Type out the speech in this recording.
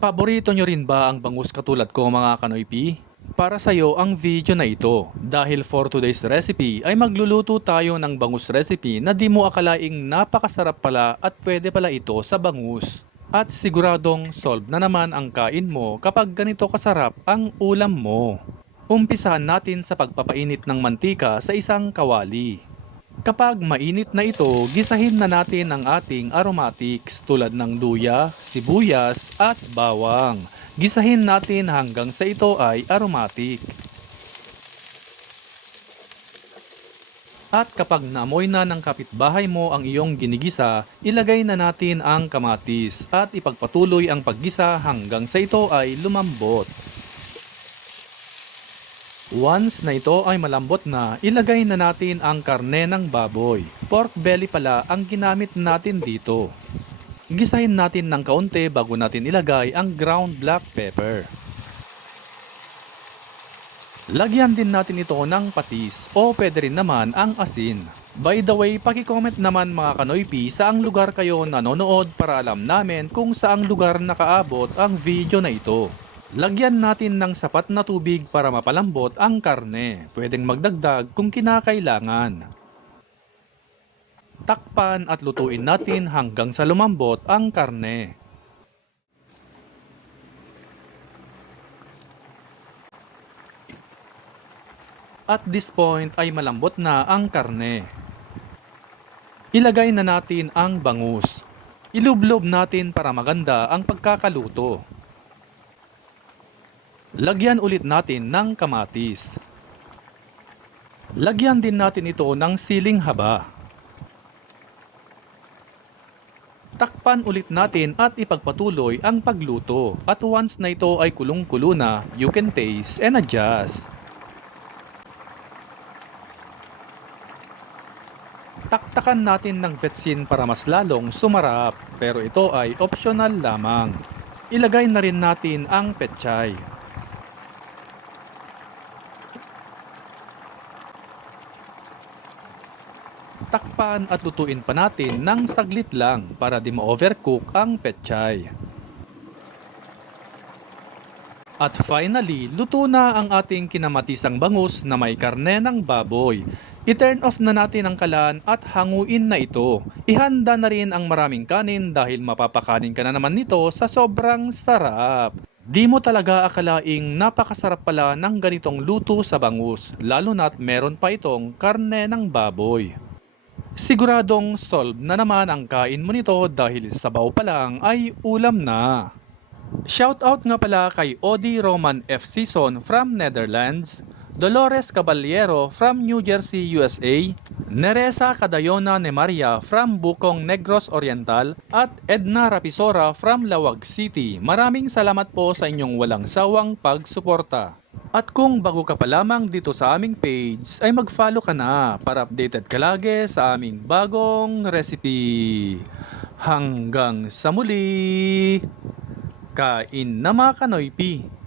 Paborito nyo rin ba ang bangus katulad ko mga kanoypi? Para sa'yo ang video na ito dahil for today's recipe ay magluluto tayo ng bangus recipe na di mo akalaing napakasarap pala at pwede pala ito sa bangus. At siguradong solve na naman ang kain mo kapag ganito kasarap ang ulam mo. Umpisahan natin sa pagpapainit ng mantika sa isang kawali. Kapag mainit na ito, gisahin na natin ang ating aromatics tulad ng luya, sibuyas at bawang. Gisahin natin hanggang sa ito ay aromatic. At kapag naamoy na ng kapitbahay mo ang iyong ginigisa, ilagay na natin ang kamatis at ipagpatuloy ang paggisa hanggang sa ito ay lumambot. Once na ito ay malambot na, ilagay na natin ang karne ng baboy. Pork belly pala ang ginamit natin dito. Gisahin natin ng kaunti bago natin ilagay ang ground black pepper. Lagyan din natin ito ng patis o pwede rin naman ang asin. By the way, paki-comment naman mga kanoypi saang lugar kayo nanonood para alam namin kung saang lugar nakaabot ang video na ito. Lagyan natin ng sapat na tubig para mapalambot ang karne. Pwedeng magdagdag kung kinakailangan. Takpan at lutuin natin hanggang sa lumambot ang karne. At this point ay malambot na ang karne. Ilagay na natin ang bangus. Ilublob natin para maganda ang pagkakaluto. Lagyan ulit natin ng kamatis. Lagyan din natin ito ng siling haba. Takpan ulit natin at ipagpatuloy ang pagluto. At once na ito ay kulong-kulo na, you can taste and adjust. Taktakan natin ng vetsin para mas lalong sumarap, pero ito ay optional lamang. Ilagay na rin natin ang pechay. Takpan at lutuin pa natin ng saglit lang para di ma-overcook ang pechay. At finally, luto na ang ating kinamatisang bangus na may karne ng baboy. I-turn off na natin ang kalan at hanguin na ito. Ihanda na rin ang maraming kanin dahil mapapakanin ka na naman nito sa sobrang sarap. Di mo talaga akalaing napakasarap pala ng ganitong luto sa bangus, lalo na't meron pa itong karne ng baboy. Siguradong solve na naman ang kain mo nito dahil sabaw pa lang ay ulam na. Shoutout nga pala kay Odi Roman F. Season from Netherlands, Dolores Caballero from New Jersey, USA, Neresa Cadayona Ne Maria from Bukong Negros Oriental, at Edna Rapisora from Lawag City. Maraming salamat po sa inyong walang sawang pagsuporta. At kung bago ka pa lamang dito sa aming page, ay mag-follow ka na para updated ka lagi sa aming bagong recipe. Hanggang sa muli! Kain na mga kanoypi!